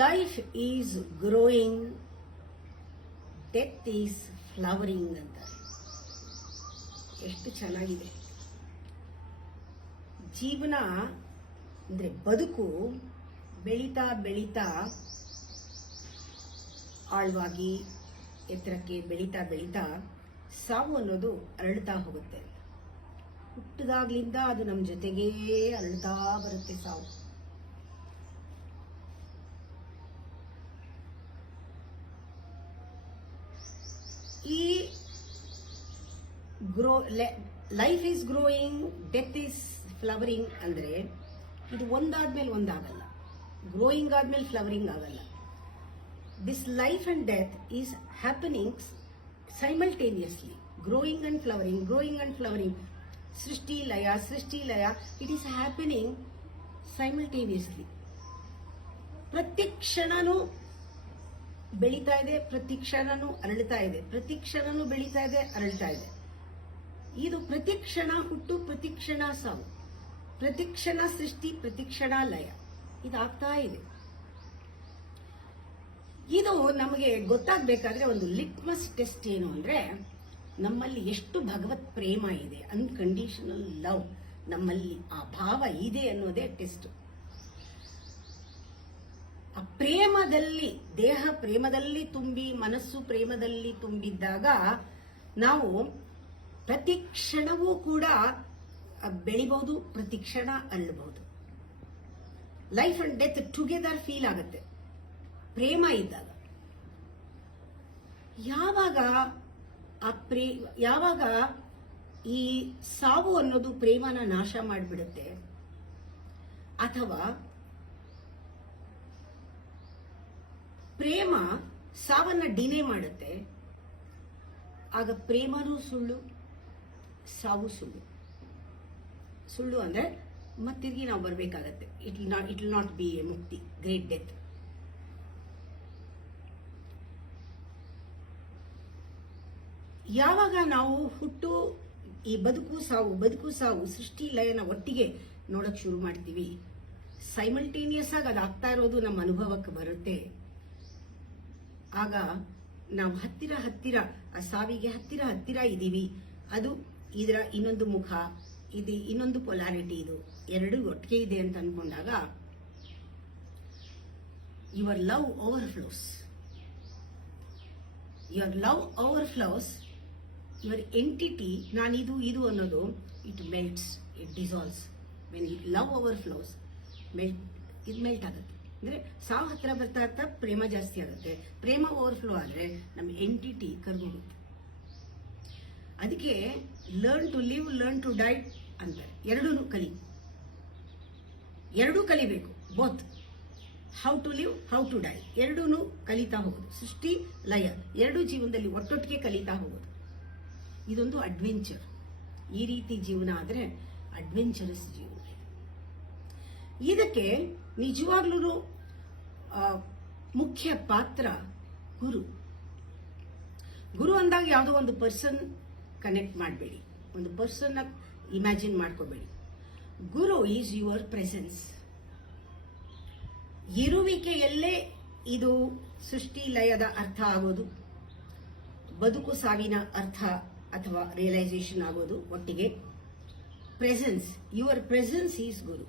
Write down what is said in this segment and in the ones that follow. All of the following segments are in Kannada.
Life is growing, death is flowering ಅಂತ. ಎಷ್ಟು ಚೆನ್ನಾಗಿದೆ. ಜೀವನ ಅಂದ್ರೆ ಬದುಕು ಬೆಳೀತಾ ಬೆಳೀತಾ ಆಳವಾಗಿ ಎತ್ತರಕ್ಕೆ ಬೆಳೀತಾ ಬೆಳೀತಾ ಸಾವು ಅನ್ನೋದು ಅರಳ್ತಾ ಹೋಗುತ್ತೆ. ಹುಟ್ಟಿದಾಗ್ಲಿಂದ ಅದು ನಮ್ಮ ಜೊತೆಗೇ ಅರಳ್ತಾ ಬರುತ್ತೆ ಸಾವು. ಈ life is growing, death is flowering ಅಂದ್ರೆ ಇದು ಒಂದಾದ್ಮೇಲೆ ಒಂದಾಗಲ್ಲ. ಗ್ರೋಯಿಂಗ್ ಆದ್ಮೇಲೆ ಫ್ಲವರಿಂಗ್ ಆಗಲ್ಲ. This life and death is happening simultaneously. Growing and flowering, growing and flowering, ಸೃಷ್ಟಿ ಲಯ, ಸೃಷ್ಟಿ ಲಯ, ಇಟ್ ಈಸ್ ಹ್ಯಾಪನಿಂಗ್ ಸೈಮಲ್ಟೇನಿಯಸ್ಲಿ. ಪ್ರತಿ ಕ್ಷಣನೂ ಬೆಳೀತಾ ಇದೆ, ಪ್ರತಿ ಕ್ಷಣನೂ ಅರಳ್ತಾ ಇದೆ, ಪ್ರತಿ ಕ್ಷಣನೂ ಬೆಳೀತಾ ಇದೆ, ಅರಳ್ತಾ ಇದೆ. ಇದು ಪ್ರತಿ ಕ್ಷಣ ಹುಟ್ಟು, ಪ್ರತಿ ಕ್ಷಣ ಸಾವು, ಪ್ರತಿ ಕ್ಷಣ ಸೃಷ್ಟಿ, ಪ್ರತಿ ಕ್ಷಣ ಲಯ, ಇದಾಗ್ತಾ ಇದೆ. ಇದು ನಮಗೆ ಗೊತ್ತಾಗಬೇಕಾದ್ರೆ ಒಂದು ಲಿಟ್ಮಸ್ ಟೆಸ್ಟ್ ಏನು ಅಂದ್ರೆ ನಮ್ಮಲ್ಲಿ ಎಷ್ಟು ಭಗವತ್ ಪ್ರೇಮ ಇದೆ, ಅನ್ಕಂಡೀಷನಲ್ ಲವ್ ನಮ್ಮಲ್ಲಿ ಆ ಭಾವ ಇದೆ ಅನ್ನೋದೇ ಟೆಸ್ಟ್. ಆ ಪ್ರೇಮದಲ್ಲಿ, ದೇಹ ಪ್ರೇಮದಲ್ಲಿ ತುಂಬಿ, ಮನಸ್ಸು ಪ್ರೇಮದಲ್ಲಿ ತುಂಬಿದ್ದಾಗ ನಾವು ಪ್ರತಿ ಕ್ಷಣವೂ ಕೂಡ ಬೆಳಿಬಹುದು, ಪ್ರತಿ ಕ್ಷಣ ಅಳ್ಳಬಹುದು. Life and death together feel ಆಗುತ್ತೆ ಪ್ರೇಮ ಇದ್ದಾಗ. ಯಾವಾಗ ಈ ಸಾವು ಅನ್ನೋದು ಪ್ರೇಮನ ನಾಶ ಮಾಡಿಬಿಡುತ್ತೆ, ಅಥವಾ ಪ್ರೇಮ ಸಾವನ್ನ ಡಿನೇ ಮಾಡುತ್ತೆ, ಆಗ ಪ್ರೇಮನೂ ಸುಳ್ಳು, ಸಾವು ಸುಳ್ಳು. ಸುಳ್ಳು ಅಂದ್ರೆ ಮತ್ತಿರ್ಗಿ ನಾವು ಬರಬೇಕಾಗತ್ತೆ. It will not be a mukti, great death. ಯಾವಾಗ ನಾವು ಹುಟ್ಟು ಈ ಬದುಕು ಸಾವು ಸೃಷ್ಟಿ ಲಯನ ಒಟ್ಟಿಗೆ ನೋಡಕ್ ಶುರು ಮಾಡ್ತೀವಿ, ಸೈಮಲ್ಟೇನಿಯಸ್ ಆಗಿ ಅದಾಗ್ತಾ ಇರೋದು ನಮ್ಮ ಅನುಭವಕ್ಕೆ ಬರುತ್ತೆ, ಆಗ ನಾವು ಹತ್ತಿರ ಆ ಸಾವಿಗೆ ಹತ್ತಿರ ಇದೀವಿ. ಅದು ಇದರ ಇನ್ನೊಂದು ಮುಖ, ಇದು ಇನ್ನೊಂದು ಪೊಲಾರಿಟಿ, ಇದು ಎರಡು ಒಟ್ಟಿಗೆ ಇದೆ ಅಂತ ಅನ್ಕೊಂಡಾಗ your love overflows. Your entity, ನಾನಿದು ಇದು ಅನ್ನೋದು it melts, it dissolves. When love overflows, ಇದು ಮೆಲ್ಟ್ ಆಗುತ್ತೆ. ಅಂದ್ರೆ ಸಾವು ಹತ್ರ ಬರ್ತಾ ಪ್ರೇಮ ಜಾಸ್ತಿ ಆಗುತ್ತೆ. ಪ್ರೇಮ ಓವರ್ಫ್ಲೋ ಆದ್ರೆ ನಮ್ಮ ಎಂಟಿಟಿ ಕರ್ಗೋಗುತ್ತೆ. ಅದಕ್ಕೆ learn to live, learn to die ಅಂತಾರೆ. ಎರಡೂ ಕಲಿಬೇಕು. Both how to live, how to die, ಎರಡೂ ಕಲಿತಾ ಹೋಗೋದು. ಸೃಷ್ಟಿ ಲಯ ಎರಡೂ ಜೀವನದಲ್ಲಿ ಒಟ್ಟೊಟ್ಟಿಗೆ ಕಲಿತಾ ಹೋಗೋದು. ಇದೊಂದು ಅಡ್ವೆಂಚರ್. ಈ ರೀತಿ ಜೀವನ ಆದ್ರೆ ಅಡ್ವೆಂಚರಸ್ ಜೀವನ. ಇದಕ್ಕೆ ನಿಜವಾಗ್ಲೂ ಮುಖ್ಯ ಪಾತ್ರ ಗುರು ಅಂದಾಗ ಯಾವುದೋ ಒಂದು ಪರ್ಸನ್ ಕನೆಕ್ಟ್ ಮಾಡಬೇಡಿ, ಒಂದು ಪರ್ಸನ್ ಇಮ್ಯಾಜಿನ್ ಮಾಡ್ಕೋಬೇಡಿ. ಗುರು ಈಸ್ ಯುವರ್ ಪ್ರೆಸೆನ್ಸ್. ಇರುವಿಕೆಯಲ್ಲೇ ಇದು ಸೃಷ್ಟಿ ಲಯದ ಅರ್ಥ ಆಗೋದು, ಬದುಕು ಸಾವಿನ ಅರ್ಥ ಅಥವಾ ರಿಯಲೈಸೇಷನ್ ಆಗೋದು ಒಟ್ಟಿಗೆ. Presence, your presence is guru.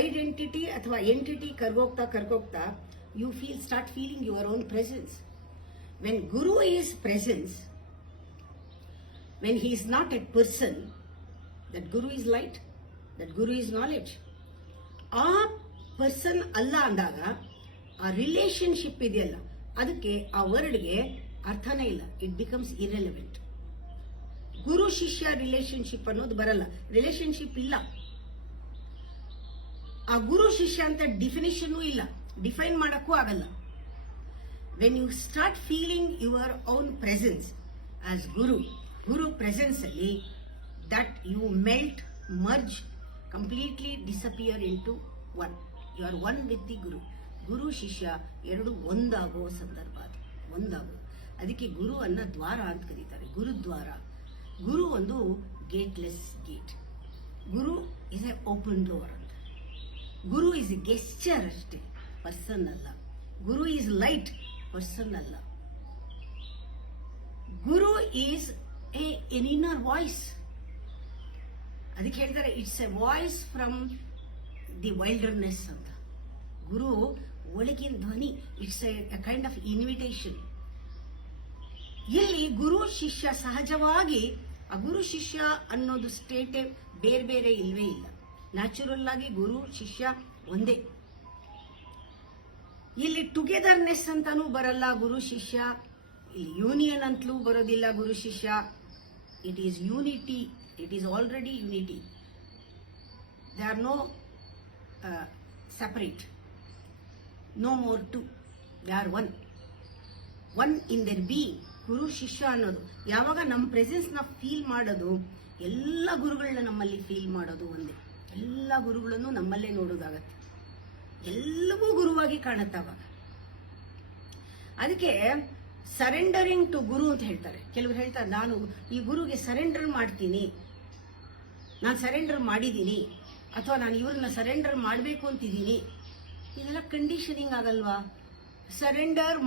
Identity ಅಥವಾ ಎಂಟಿಟಿ ಕರ್ಗೋಗ್ತಾ you start feeling your own presence. When guru is presence, when he is not a person, that guru is light, that guru is knowledge. ಆ ಪರ್ಸನ್ ಅಲ್ಲ ಅಂದಾಗ ಆ ರಿಲೇಶನ್ಶಿಪ್ ಇದೆಯಲ್ಲ, ಅದಕ್ಕೆ ಆ ವರ್ಡ್ಗೆ ಅರ್ಥನೇ ಇಲ್ಲ. It becomes irrelevant. ಗುರು ಶಿಷ್ಯ ರಿಲೇಶನ್ಶಿಪ್ ಅನ್ನೋದು ಬರಲ್ಲ, ರಿಲೇಶನ್ಶಿಪ್ ಇಲ್ಲ. ಆ ಗುರು ಶಿಷ್ಯ ಅಂತ ಡೆಫಿನೇಷನ್ ಇಲ್ಲ, ಡಿಫೈನ್ ಮಾಡಕ್ಕೂ ಆಗಲ್ಲ. When you start feeling your own presence as guru presence ಅಲ್ಲಿ, that you melt, merge, completely disappear into one. You are one with the guru shishya ಎರಡು ಒಂದಾಗೋ ಸಂದರ್ಭ, ಅದು ಒಂದಾಗೋದು. ಅದಕ್ಕೆ ಗುರುವನ್ನ ದ್ವಾರ ಅಂತ ಕರೀತಾರೆ, ಗುರುದ್ವಾರ. ಗುರು ಒಂದು gateless gate. Guru is a open door ಅಂತ. ಗುರು ಇಸ್ ಎ ಗೆಸ್ಚರ್ ಅಷ್ಟೇ, ಪರ್ಸನ್ ಅಲ್ಲ. ಗುರು ಈಸ್ ಲೈಟ್, ಪರ್ಸನ್ ಅಲ್ಲ. Guru is an inner voice. ಅದಕ್ಕೆ ಹೇಳ್ತಾರೆ it's a voice from the wilderness ಅಂತ. ಗುರು ಒಳಗಿನ ಧ್ವನಿ, it's a kind of invitation. ಇಲ್ಲಿ ಗುರು ಶಿಷ್ಯ ಸಹಜವಾಗಿ, ಆ ಗುರು ಶಿಷ್ಯ ಅನ್ನೋದು ಸ್ಟೇಟೇ ಬೇರೆ ಬೇರೆ ಇಲ್ವೇ ಇಲ್ಲ. ನ್ಯಾಚುರಲ್ ಆಗಿ ಗುರು ಶಿಷ್ಯ ಒಂದೇ. ಇಲ್ಲಿ ಟುಗೆದರ್ನೆಸ್ ಅಂತಾನೂ ಬರಲ್ಲ ಗುರು ಶಿಷ್ಯ, ಇಲ್ಲಿ ಯೂನಿಯನ್ ಅಂತಲೂ ಬರೋದಿಲ್ಲ ಗುರು ಶಿಷ್ಯ. It is unity, it is already unity. They are no separate, no more two, they are one in their being. Guru ಶಿಷ್ಯ ಅನ್ನೋದು ಯಾವಾಗ ನಮ್ಮ ಪ್ರೆಸೆನ್ಸ್ ನ ಫೀಲ್ ಮಾಡೋದು, ಎಲ್ಲ ಗುರುಗಳನ್ನ ನಮ್ಮಲ್ಲಿ ಫೀಲ್ ಮಾಡೋದು ಒಂದೇ. ಎಲ್ಲ ಗುರುಗಳನ್ನು ನಮ್ಮಲ್ಲೇ ನೋಡೋದಾಗತ್ತೆ, ಎಲ್ಲವೂ ಗುರುವಾಗಿ ಕಾಣುತ್ತೆ ಅವಾಗ. ಅದಕ್ಕೆ ಸರೆಂಡರಿಂಗ್ ಟು ಗುರು ಅಂತ ಹೇಳ್ತಾರೆ. ಕೆಲವರು ಹೇಳ್ತಾರೆ ನಾನು ಈ ಗುರುಗೆ ಸರೆಂಡರ್ ಮಾಡ್ತೀನಿ, ನಾನು ಸರೆಂಡರ್ ಮಾಡಿದ್ದೀನಿ, ಅಥವಾ ನಾನು ಇವ್ರನ್ನ ಸರೆಂಡರ್ ಮಾಡಬೇಕು ಅಂತಿದ್ದೀನಿ. ಇದೆಲ್ಲ ಕಂಡೀಷನಿಂಗ್ ಆಗಲ್ವಾ? ಸರೆಂಡರ್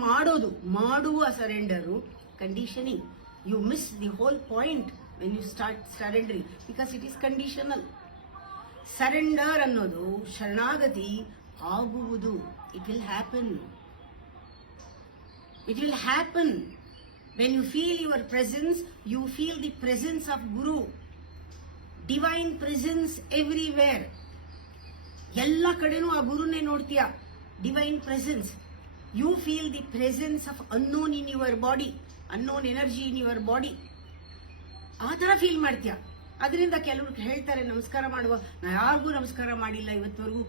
ಮಾಡುವ surrender conditioning. You miss the whole point when you start surrendering, because it is conditional. Surrender ಅನ್ನೋದು ಶರಣಾಗತಿ ಆಗುವುದು. It will happen. It will happen. When you feel your presence, you feel the presence of Guru. Divine presence everywhere. ಎಲ್ಲ ಕಡೆನೂ ಆ ಗುರುನೇ ನೋಡ್ತೀಯ. Divine presence. You feel the presence of unknown in your body, unknown energy in your body. ಆ ಥರ ಫೀಲ್ ಮಾಡ್ತೀಯ. ಅದರಿಂದ ಕೆಲವರು ಹೇಳ್ತಾರೆ ನಮಸ್ಕಾರ ಮಾಡುವ, ನಾ ಯಾರಿಗೂ ನಮಸ್ಕಾರ ಮಾಡಿಲ್ಲ ಇವತ್ತವರೆಗೂ,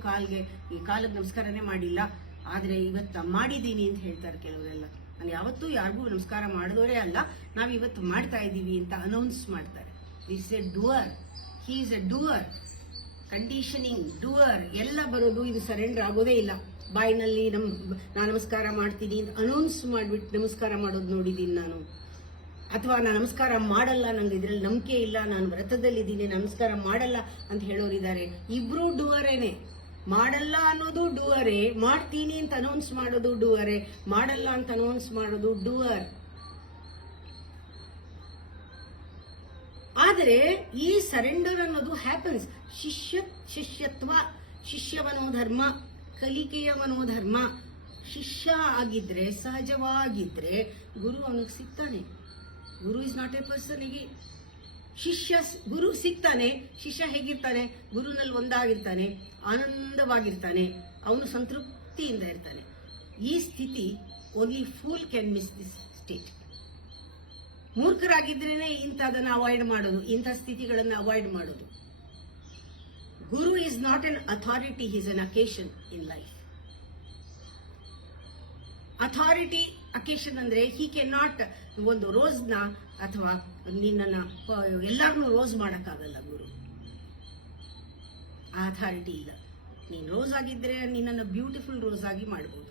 ಈ ಕಾಲಿಗೆ ನಮಸ್ಕಾರನೇ ಮಾಡಿಲ್ಲ, ಆದರೆ ಇವತ್ತು ಮಾಡಿದ್ದೀನಿ ಅಂತ ಹೇಳ್ತಾರೆ ಕೆಲವರೆಲ್ಲ. ನಾನು ಯಾವತ್ತೂ ಯಾರಿಗೂ ನಮಸ್ಕಾರ ಮಾಡಿದವರೇ ಅಲ್ಲ, ನಾವು ಇವತ್ತು ಮಾಡ್ತಾ ಇದ್ದೀವಿ ಅಂತ ಅನೌನ್ಸ್ ಮಾಡ್ತಾರೆ. Is A doer, he is A doer. Conditioning, doer ಎಲ್ಲ ಬರೋದು ಇದು ಸರೆಂಡರ್ ಆಗೋದೇ ಇಲ್ಲ. ಬಾಯಿನಲ್ಲಿ ನಾನು ನಮಸ್ಕಾರ ಮಾಡ್ತೀನಿ ಅಂತ ಅನೌನ್ಸ್ ಮಾಡಿಬಿಟ್ಟು ನಮಸ್ಕಾರ ಮಾಡೋದು ನೋಡಿದ್ದೀನಿ ನಾನು. ಅಥವಾ ನಾನು ನಮಸ್ಕಾರ ಮಾಡಲ್ಲ, ನಂಗೆ ಇದರಲ್ಲಿ ನಂಬಿಕೆ ಇಲ್ಲ, ನಾನು ವ್ರತದಲ್ಲಿದ್ದೀನಿ, ನಮಸ್ಕಾರ ಮಾಡಲ್ಲ ಅಂತ ಹೇಳೋರಿದ್ದಾರೆ. ಇಬ್ರು ಡೂವರೇನೆ. ಮಾಡಲ್ಲ ಅನ್ನೋದು ಡೂವರೇ, ಮಾಡ್ತೀನಿ ಅಂತ ಅನೌನ್ಸ್ ಮಾಡೋದು ಡೂವರೇ, ಮಾಡಲ್ಲ ಅಂತ ಅನೌನ್ಸ್ ಮಾಡೋದು ಡೂವರ್. ಆದರೆ ಈ ಸರೆಂಡರ್ ಅನ್ನೋದು ಹ್ಯಾಪನ್ಸ್. ಶಿಷ್ಯತ್ವ, ಶಿಷ್ಯ ಮನೋಧರ್ಮ, ಕಲಿಕೆಯ ಮನೋಧರ್ಮ. ಶಿಷ್ಯ ಆಗಿದ್ರೆ, ಸಹಜವಾಗಿದ್ರೆ ಗುರು ಅವನಿಗೆ ಸಿಗ್ತಾನೆ. ಗುರು ಇಸ್ ನಾಟ್ ಎ ಪರ್ಸನ್. ಈಗ ಗುರು ಸಿಗ್ತಾನೆ, ಶಿಷ್ಯ ಹೇಗಿರ್ತಾನೆ? ಗುರುನಲ್ಲಿ ಒಂದಾಗಿರ್ತಾನೆ, ಆನಂದವಾಗಿರ್ತಾನೆ, ಅವನು ಸಂತೃಪ್ತಿಯಿಂದ ಇರ್ತಾನೆ. ಈ ಸ್ಥಿತಿ only fool can miss this state. ಮೂರ್ಖರಾಗಿದ್ರೇನೆ ಇಂಥದನ್ನ ಅವಾಯ್ಡ್ ಮಾಡೋದು, ಇಂಥ ಸ್ಥಿತಿಗಳನ್ನು ಅವಾಯ್ಡ್ ಮಾಡೋದು. Guru is not an authority, is an occasion in life. Authority occasion ಅಂದ್ರೆ ಹಿ ಕ್ಯಾನ್ ನಾಟ್ ಒಂದು ರೋಸ್ನ ಅಥವಾ ನಿನ್ನನ್ನು ಎಲ್ಲರನ್ನೂ ರೋಸ್ ಮಾಡೋಕ್ಕಾಗಲ್ಲ ಗುರು. ಆ ಅಥಾರಿಟಿ ಇಲ್ಲ. ನೀನು ರೋಸ್ ಆಗಿದ್ರೆ ನಿನ್ನನ್ನು ಬ್ಯೂಟಿಫುಲ್ ರೋಸ್ ಆಗಿ ಮಾಡ್ಬೋದು.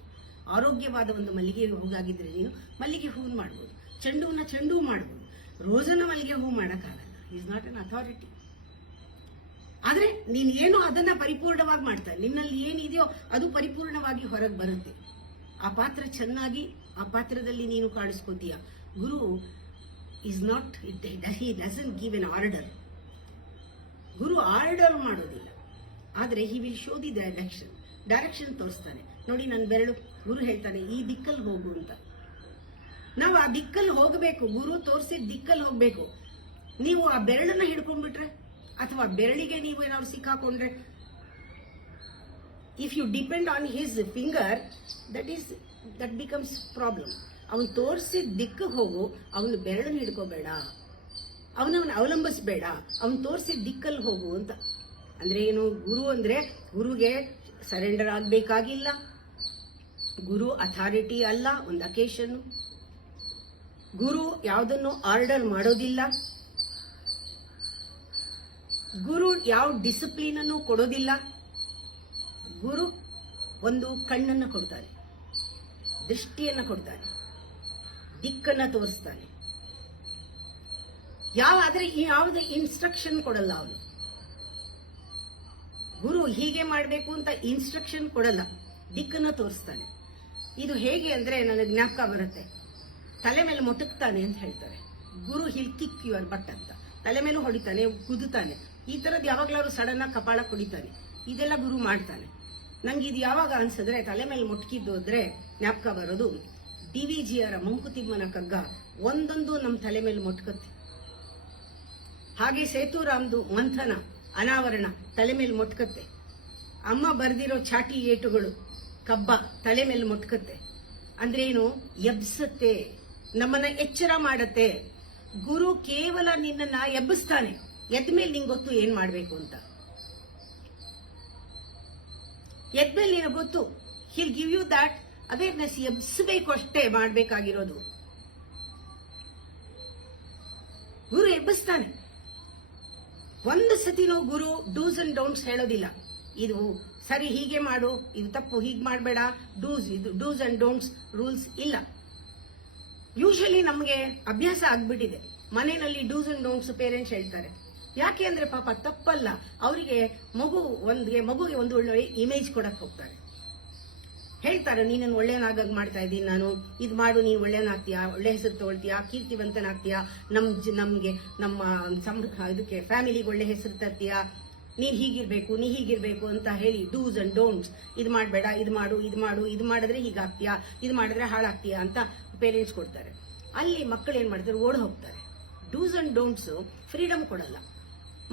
ಆರೋಗ್ಯವಾದ ಒಂದು ಮಲ್ಲಿಗೆ ಹೂವಾಗಿದ್ರೆ ನೀನು ಮಲ್ಲಿಗೆ ಹೂವನ್ನು ಮಾಡ್ಬೋದು. ಚೆಂಡು ಹೂವನ್ನ ಚೆಂಡು ಹೂ ಮಾಡ್ಬೋದು. ರೋಸನ್ನ ಮಲ್ಲಿಗೆ ಹೂ ಮಾಡೋಕ್ಕಾಗಲ್ಲ. Is not an authority. ಆದರೆ ನೀನು ಏನೋ ಅದನ್ನ ಪರಿಪೂರ್ಣವಾಗಿ ಮಾಡ್ತಾರೆ. ನಿನ್ನಲ್ಲಿ ಏನಿದೆಯೋ ಅದು ಪರಿಪೂರ್ಣವಾಗಿ ಹೊರಗೆ ಬರುತ್ತೆ. ಆ ಪಾತ್ರ ಚೆನ್ನಾಗಿ ಆ ಪಾತ್ರದಲ್ಲಿ ನೀನು ಕಾಣಿಸ್ಕೋತೀಯ. Guru is not, he doesn't give an order. Guru order ಮಾಡೋದಿಲ್ಲ, ಆದರೆ he will show the direction ತೋರಿಸ್ತಾನೆ. ನೋಡಿ ನನ್ನ ಬೆರಳು, ಗುರು ಹೇಳ್ತಾನೆ ಈ ದಿಕ್ಕಲ್ಲಿ ಹೋಗು ಅಂತ. ನಾವು ಆ ದಿಕ್ಕಲ್ಲಿ ಹೋಗಬೇಕು, ಗುರು ತೋರಿಸಿದ ದಿಕ್ಕಲ್ಲಿ ಹೋಗಬೇಕು. ನೀವು ಆ ಬೆರಳನ್ನ ಹಿಡ್ಕೊಂಡ್ಬಿಟ್ರೆ ಅಥವಾ ಬೆರಳಿಗೆ ನೀವು ಏನಾದ್ರು ಸಿಕ್ಕಾಕೊಂಡ್ರೆ, if you depend on his finger, that becomes problem. ಅವನು ತೋರಿಸಿದ ದಿಕ್ಕು ಹೋಗು, ಅವನು ಬೆರಳನ್ನು ಹಿಡ್ಕೋಬೇಡ, ಅವನವನ್ನ ಅವಲಂಬಿಸಬೇಡ, ಅವನು ತೋರಿಸಿದ ದಿಕ್ಕಲ್ಲಿ ಹೋಗು ಅಂತ. ಅಂದ್ರೆ ಏನು? ಗುರು ಅಂದ್ರೆ ಗುರುಗೆ ಸರೆಂಡರ್ ಆಗಬೇಕಾಗಿಲ್ಲ. ಗುರು ಅಥಾರಿಟಿ ಅಲ್ಲ, ಒಂದು ಅಕೇಶನ್. ಗುರು ಯಾವುದನ್ನು ಆರ್ಡರ್ ಮಾಡೋದಿಲ್ಲ. ಗುರು ಯಾವ ಡಿಸಿಪ್ಲಿನ್ ಅನ್ನು ಕೊಡೋದಿಲ್ಲ. ಗುರು ಒಂದು ಕಣ್ಣನ್ನು ಕೊಡ್ತಾನೆ, ದೃಷ್ಟಿಯನ್ನು ಕೊಡ್ತಾನೆ, ದಿಕ್ಕನ್ನು ತೋರಿಸ್ತಾನೆ. ಯಾವುದೇ ಇನ್ಸ್ಟ್ರಕ್ಷನ್ ಕೊಡಲ್ಲ ಅವನು. ಗುರು ಹೀಗೆ ಮಾಡಬೇಕು ಅಂತ ಇನ್ಸ್ಟ್ರಕ್ಷನ್ ಕೊಡಲ್ಲ, ದಿಕ್ಕನ್ನ ತೋರಿಸ್ತಾನೆ. ಇದು ಹೇಗೆ ಅಂದ್ರೆ ನನಗೆ ಜ್ಞಾಪಕ ಬರುತ್ತೆ, ತಲೆ ಮೇಲೆ ಮೊಟಕ್ತಾನೆ ಅಂತ ಹೇಳ್ತಾರೆ. ಗುರು ಹಿಲ್ ಕಿಕ್ ಯುವರ್ ಬಟ್ ಅಂತ, ತಲೆ ಮೇಲೂ ಹೊಡಿತಾನೆ, ಕುದುತ್ತಾನೆ. ಈ ತರದ್ ಯಾವಾಗ್ಲಾದ್ರು ಸಡನ್ ಆಗಿ ಕಪಾಳ ಕುಡಿತಾನೆ. ಇದೆಲ್ಲ ಗುರು ಮಾಡ್ತಾನೆ. ನಂಗೆ ಇದು ಯಾವಾಗ ಅನ್ಸಿದ್ರೆ, ತಲೆ ಮೇಲೆ ಮೊಟಕಿದ್ದು ಅಂದ್ರೆ ಜ್ಞಾಪಕ ಬರೋದು DVGರ ಮಂಕುತಿಮ್ಮನ ಕಗ್ಗ ಒಂದೊಂದು ನಮ್ಮ ತಲೆ ಮೇಲೆ ಮೊಟ್ಕತ್ತೆ. ಹಾಗೆ ಸೇತುರಾಮ್ದು ಮಂಥನ ಅನಾವರಣ ತಲೆ ಮೇಲೆ ಮೊಟ್ಕತ್ತೆ. ಅಮ್ಮ ಬರ್ದಿರೋ ಚಾಟಿ ಏಟುಗಳು ಕಬ್ಬ ತಲೆ ಮೇಲೆ ಮೊಟ್ಕತ್ತೆ. ಅಂದ್ರೆ ಏನು? ಎಬ್ಸತ್ತೆ, ನಮ್ಮನ್ನ ಎಚ್ಚರ ಮಾಡತ್ತೆ. ಗುರು ಕೇವಲ ನಿನ್ನನ್ನ ಎಬ್ಬಿಸ್ತಾನೆ. ಎದ್ಮೇಲೆ ನಿಂಗೆ ಗೊತ್ತು ಏನ್ ಮಾಡ್ಬೇಕು ಅಂತ. ಎದ್ಮೇಲೆ ನಿನಗೆ ಗೊತ್ತು, he'll give you that awareness. ಎಬ್ಸಬೇಕು ಅಷ್ಟೇ ಮಾಡ್ಬೇಕಾಗಿರೋದು. ಗುರು ಎಬ್ಬಿಸ್ತಾನೆ. ಒಂದು ಸತಿನೂ ಗುರು ಡೂಸ್ ಅಂಡ್ ಡೋಂಟ್ಸ್ ಹೇಳೋದಿಲ್ಲ. ಇದು ಸರಿ ಹೀಗೆ ಮಾಡು, ಇದು ತಪ್ಪು ಹೀಗೆ ಮಾಡಬೇಡ, ಡೂಸ್ ಅಂಡ್ ಡೋಂಟ್ಸ್ ರೂಲ್ಸ್ ಇಲ್ಲ. ಯೂಶಲಿ ನಮಗೆ ಅಭ್ಯಾಸ ಆಗ್ಬಿಟ್ಟಿದೆ. ಮನೆಯಲ್ಲಿ ಡೂಸ್ ಅಂಡ್ ಡೋಂಟ್ಸ್ ಪೇರೆಂಟ್ಸ್ ಹೇಳ್ತಾರೆ. ಯಾಕೆ ಅಂದ್ರೆ ಪಾಪ ತಪ್ಪಲ್ಲ, ಅವರಿಗೆ ಮಗುಗೆ ಒಂದು ಒಳ್ಳೆ ಇಮೇಜ್ ಕೊಡಕ್ ಹೋಗ್ತಾರೆ. ಹೇಳ್ತಾರೆ, ನೀನನ್ನು ಒಳ್ಳೆಯನಾಗ ಮಾಡ್ತಾ ಇದ್ದೀನಿ ನಾನು, ಇದು ಮಾಡು, ನೀನು ಒಳ್ಳೆಯನಾಗ್ತೀಯಾ, ಒಳ್ಳೆ ಹೆಸರು ತಗೊಳ್ತೀಯಾ, ಕೀರ್ತಿವಂತನಾಗ್ತೀಯಾ, ನಮ್ಗೆ ನಮ್ಮ ಇದಕ್ಕೆ ಫ್ಯಾಮಿಲಿಗೆ ಒಳ್ಳೆ ಹೆಸರು ತರ್ತೀಯಾ, ನೀನ್ ಹೀಗಿರ್ಬೇಕು ಅಂತ ಹೇಳಿ ಡೂಸ್ ಅಂಡ್ ಡೋಂಟ್ಸ್, ಇದು ಮಾಡಬೇಡ, ಇದು ಮಾಡು, ಇದು ಮಾಡಿದ್ರೆ ಹೀಗಾಗ್ತೀಯಾ, ಇದು ಮಾಡಿದ್ರೆ ಹಾಳಾಗ್ತೀಯಾ ಅಂತ ಪೇರೆಂಟ್ಸ್ ಕೊಡ್ತಾರೆ. ಅಲ್ಲಿ ಮಕ್ಕಳು ಏನ್ ಮಾಡ್ತಾರೆ, ಓಡ್ ಹೋಗ್ತಾರೆ. ಡೂಸ್ ಅಂಡ್ ಡೋಂಟ್ಸ್ ಫ್ರೀಡಮ್ ಕೊಡಲ್ಲ.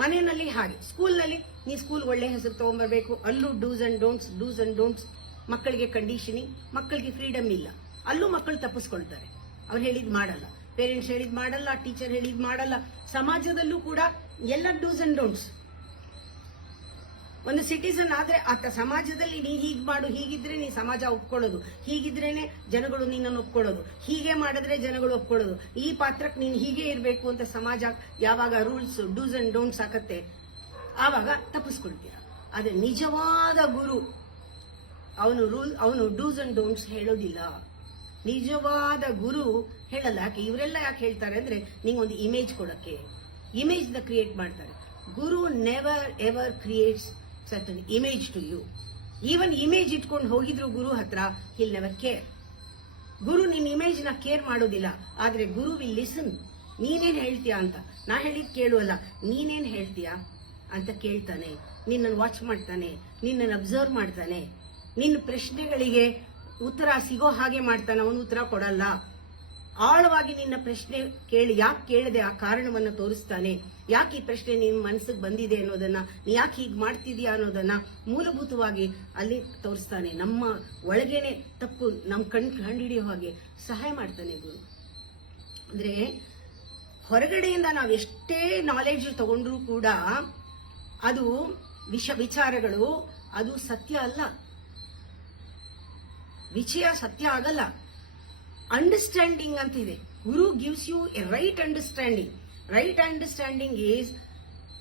ಮನೆಯಲ್ಲಿ ಹಾಗೆ, ಸ್ಕೂಲ್ನಲ್ಲಿ ನೀ ಸ್ಕೂಲ್ ಒಳ್ಳೆ ಹೆಸರು ತಗೊಂಡ್ಬರ್ಬೇಕು, ಅಲ್ಲೂ ಡೂಸ್ ಅಂಡ್ ಡೋಂಟ್ಸ್. ಮಕ್ಕಳಿಗೆ ಕಂಡೀಷನಿಂಗ್, ಮಕ್ಕಳಿಗೆ ಫ್ರೀಡಮ್ ಇಲ್ಲ. ಅಲ್ಲೂ ಮಕ್ಕಳು ತಪ್ಪಿಸ್ಕೊಳ್ತಾರೆ. ಅವ್ರು ಹೇಳಿದ್ ಮಾಡಲ್ಲ, ಪೇರೆಂಟ್ಸ್ ಹೇಳಿದ್ ಮಾಡಲ್ಲ, ಟೀಚರ್ ಹೇಳಿದ್ ಮಾಡಲ್ಲ. ಸಮಾಜದಲ್ಲೂ ಕೂಡ ಎಲ್ಲ ಡೂಸ್ ಅಂಡ್ ಡೋಂಟ್ಸ್. ಒಂದು ಸಿಟಿಸನ್ ಆದ್ರೆ ಆತ ಸಮಾಜದಲ್ಲಿ ನೀ ಹೀಗ್ ಮಾಡು, ಹೀಗಿದ್ರೆ ನೀ ಸಮಾಜ ಒಪ್ಕೊಳ್ಳೋದು, ಹೀಗಿದ್ರೇನೆ ಜನಗಳು ನಿನ್ನನ್ನು ಒಪ್ಕೊಳ್ಳೋದು, ಹೀಗೆ ಮಾಡಿದ್ರೆ ಜನಗಳು ಒಪ್ಕೊಳ್ಳೋದು, ಈ ಪಾತ್ರಕ್ಕೆ ನೀನ್ ಹೀಗೆ ಇರಬೇಕು ಅಂತ ಸಮಾಜ ಯಾವಾಗ ರೂಲ್ಸ್ ಡೂಸ್ ಅಂಡ್ ಡೋಂಟ್ಸ್ ಹಾಕತ್ತೆ, ಆವಾಗ ತಪ್ಪಿಸ್ಕೊಳ್ತೀರ. ಆದ್ರೆ ನಿಜವಾದ ಗುರು ಅವನು ಡೂಸ್ ಅಂಡ್ ಡೋಂಟ್ಸ್ ಹೇಳೋದಿಲ್ಲ. ನಿಜವಾದ ಗುರು ಹೇಳಲ್ಲ. ಯಾಕೆ ಇವರೆಲ್ಲ ಯಾಕೆ ಹೇಳ್ತಾರೆ ಅಂದ್ರೆ, ನಿಂಗೊಂದು ಇಮೇಜ್ ಕೊಡಕ್ಕೆ, ಇಮೇಜ್ ನ ಕ್ರಿಯೇಟ್ ಮಾಡ್ತಾರೆ. Guru never ever creates certain image to you. Even image ಇಟ್ಕೊಂಡು ಹೋಗಿದ್ರು ಗುರು ಹತ್ರ, ಹಿಲ್ ನೆವರ್ ಕೇರ್. ಗುರು ನಿನ್ ಇಮೇಜ್ ನ ಕೇರ್ ಮಾಡೋದಿಲ್ಲ. ಆದ್ರೆ ಗುರು ವಿಲ್ ಲಿಸನ್. ನೀನೇನ್ ಹೇಳ್ತೀಯಾ ಅಂತ, ನಾ ಹೇಳಿದ್ ಕೇಳುವಲ್ಲ, ನೀನೇನ್ ಹೇಳ್ತೀಯಾ ಅಂತ ಕೇಳ್ತಾನೆ. ನಿನ್ನನ್ನು ವಾಚ್ ಮಾಡ್ತಾನೆ, ನಿನ್ನನ್ನು ಅಬ್ಸರ್ವ್ ಮಾಡ್ತಾನೆ. ನಿನ್ನ ಪ್ರಶ್ನೆಗಳಿಗೆ ಉತ್ತರ ಸಿಗೋ ಹಾಗೆ ಮಾಡ್ತಾನೆ. ಅವನು ಉತ್ತರ ಕೊಡಲ್ಲ. ಆಳವಾಗಿ ನಿನ್ನ ಪ್ರಶ್ನೆ ಕೇಳಿ, ಯಾಕೆ ಕೇಳದೆ ಆ ಕಾರಣವನ್ನ ತೋರಿಸ್ತಾನೆ. ಯಾಕೆ ಈ ಪ್ರಶ್ನೆ ನಿನ್ನ ಮನಸ್ಸಿಗೆ ಬಂದಿದೆ ಅನ್ನೋದನ್ನ, ನೀ ಯಾಕೆ ಹೀಗೆ ಮಾಡ್ತಿದ್ಯಾ ಅನ್ನೋದನ್ನ ಮೂಲಭೂತವಾಗಿ ಅಲ್ಲಿ ತೋರಿಸ್ತಾನೆ. ನಮ್ಮ ಒಳಗೇನೆ ತಪ್ಪು ನಮ್ಮ ಕಂಡುಹಿಡಿಯೋ ಹಾಗೆ ಸಹಾಯ ಮಾಡ್ತಾನೆ ಗುರು. ಅಂದ್ರೆ ಹೊರಗಡೆಯಿಂದ ನಾವು ಎಷ್ಟೇ ನಾಲೆಡ್ಜ್ ತಗೊಂಡ್ರೂ ಕೂಡ ಅದು ವಿಚಾರಗಳು ಅದು ಸತ್ಯ ಅಲ್ಲ. ವಿಷಯ ಸತ್ಯ ಆಗಲ್ಲ. ಅಂಡರ್ಸ್ಟ್ಯಾಂಡಿಂಗ್ ಅಂತಿದೆ. Guru gives you a right understanding. Right understanding is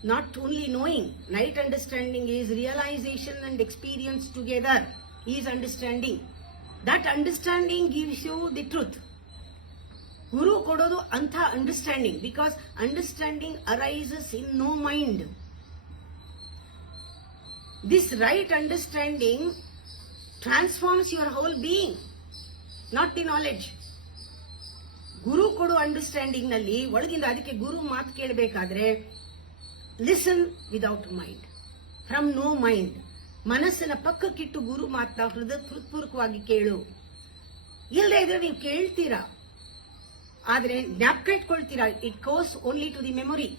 not only knowing. Right understanding is realization and experience together is understanding. That understanding gives you the truth. Guru kododu anta understanding, because understanding arises in no mind. This right understanding transforms your whole being, not the knowledge. Guru ಕೊಡು ಅಂಡರ್ಸ್ಟ್ಯಾಂಡಿಂಗ್ ನಲ್ಲಿ ಒಳಗಿಂದ. ಅದಕ್ಕೆ ಗುರು ಮಾತು ಕೇಳಬೇಕಾದ್ರೆ listen without mind, from no mind. ಮನಸ್ಸಿನ ಪಕ್ಕಕ್ಕಿಟ್ಟು ಗುರು ಮಾತನ್ನ ಹೃತ್ಪೂರ್ವಕವಾಗಿ ಕೇಳು. ಇಲ್ಲದೆ ಇದ್ರೆ ನೀವು ಕೇಳ್ತೀರಾ, ಆದ್ರೆ ಜ್ಞಾಪಕ ಇಟ್ಕೊಳ್ತೀರಾ. It goes only to the memory.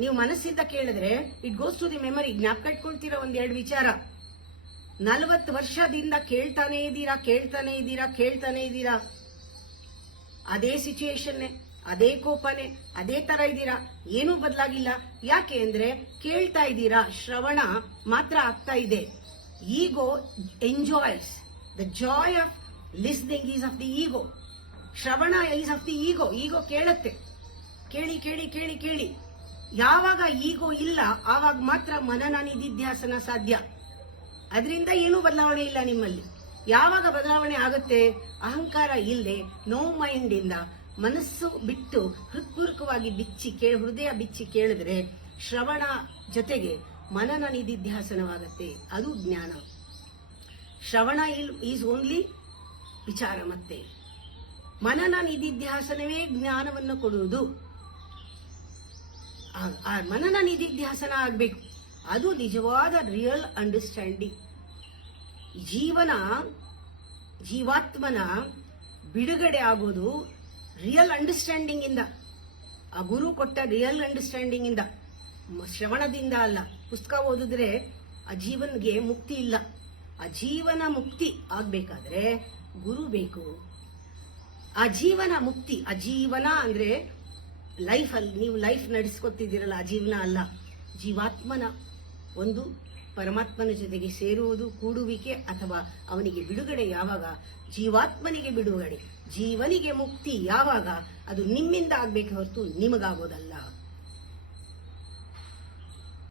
ನೀವು ಮನಸ್ಸಿಂದ ಕೇಳಿದ್ರೆ it goes to the memory. ಜ್ಞಾಪಕ ಇಟ್ಕೊಳ್ತೀರಾ ಒಂದೆರಡು ವಿಚಾರ. 40 ವರ್ಷದಿಂದ ಕೇಳ್ತಾನೆ ಇದ್ದೀರಾ. ಅದೇ ಸಿಚುಯೇಷನ್ನೇ, ಅದೇ ಕೋಪನೆ, ಅದೇ ತರ ಇದ್ದೀರಾ, ಏನೂ ಬದಲಾಗಿಲ್ಲ. ಯಾಕೆ ಅಂದ್ರೆ ಕೇಳ್ತಾ ಇದ್ದೀರಾ, ಶ್ರವಣ ಮಾತ್ರ ಆಗ್ತಾ ಇದೆ. Ego enjoys the joy of listening is of the ego. ಶ್ರವಣ is of the ego. Ego ಕೇಳುತ್ತೆ, ಕೇಳಿ. ಯಾವಾಗ ಈಗೋ ಇಲ್ಲ, ಆವಾಗ ಮಾತ್ರ ಮನನ ನಿಧಿಧ್ಯಾಸನ ಸಾಧ್ಯ. ಅದರಿಂದ ಏನೂ ಬದಲಾವಣೆ ಇಲ್ಲ ನಿಮ್ಮಲ್ಲಿ. ಯಾವಾಗ ಬದಲಾವಣೆ ಆಗುತ್ತೆ, ಅಹಂಕಾರ ಇಲ್ಲದೆ ನೋ ಮೈಂಡ್ ಇಂದ ಮನಸ್ಸು ಬಿಟ್ಟು ಹೃತ್ಪೂರ್ವಕವಾಗಿ ಹೃದಯ ಬಿಚ್ಚಿ ಕೇಳಿದ್ರೆ, ಶ್ರವಣ ಜೊತೆಗೆ ಮನನ ನಿಧಿಧ್ಯಾಸನವಾಗತ್ತೆ, ಅದು ಜ್ಞಾನ. ಶ್ರವಣ ಈಸ್ ಓನ್ಲಿ ವಿಚಾರ. ಮತ್ತೆ ಮನನ ನಿಧಿಧ್ಯಾಸನವೇ ಜ್ಞಾನವನ್ನು ಕೊಡುವುದು. ಆ ಮನನ ನಿಧಿಧ್ಯಾಸನ ಆಗಬೇಕು, ಅದು ನಿಜವಾದ ರಿಯಲ್ ಅಂಡರ್ಸ್ಟ್ಯಾಂಡಿಂಗ್. ಜೀವಾತ್ಮನ ಬಿಡುಗಡೆ ಆಗೋದು ರಿಯಲ್ ಅಂಡರ್ಸ್ಟ್ಯಾಂಡಿಂಗ್ ಇಂದ, ಆ ಗುರು ಕೊಟ್ಟ ರಿಯಲ್ ಅಂಡರ್ಸ್ಟ್ಯಾಂಡಿಂಗ್ ಇಂದ, ಶ್ರವಣದಿಂದ ಅಲ್ಲ. ಪುಸ್ತಕ ಓದಿದ್ರೆ ಆ ಜೀವನ್ಗೆ ಮುಕ್ತಿ ಇಲ್ಲ. ಆ ಜೀವನ ಮುಕ್ತಿ ಆಗ್ಬೇಕಾದ್ರೆ ಗುರು ಬೇಕು. ಆ ಜೀವನ ಮುಕ್ತಿ, ಆ ಜೀವನ ಅಂದ್ರೆ ಲೈಫ್ ಅಲ್ಲಿ ನೀವು ಲೈಫ್ ನಡೆಸ್ಕೊತಿದ್ದೀರಲ್ಲ, ಆ ಜೀವನ ಅಲ್ಲ. ಜೀವಾತ್ಮನ ಒಂದು ಪರಮಾತ್ಮನ ಜೊತೆಗೆ ಸೇರುವುದು, ಕೂಡುವಿಕೆ ಅಥವಾ ಅವನಿಗೆ ಬಿಡುಗಡೆ ಯಾವಾಗ? ಜೀವಾತ್ಮನಿಗೆ ಬಿಡುಗಡೆ, ಜೀವನಿಗೆ ಮುಕ್ತಿ ಯಾವಾಗ? ಅದು ನಿಮ್ಮಿಂದ ಆಗ್ಬೇಕು ಹೊರತು ನಿಮಗಾಗೋದಲ್ಲ.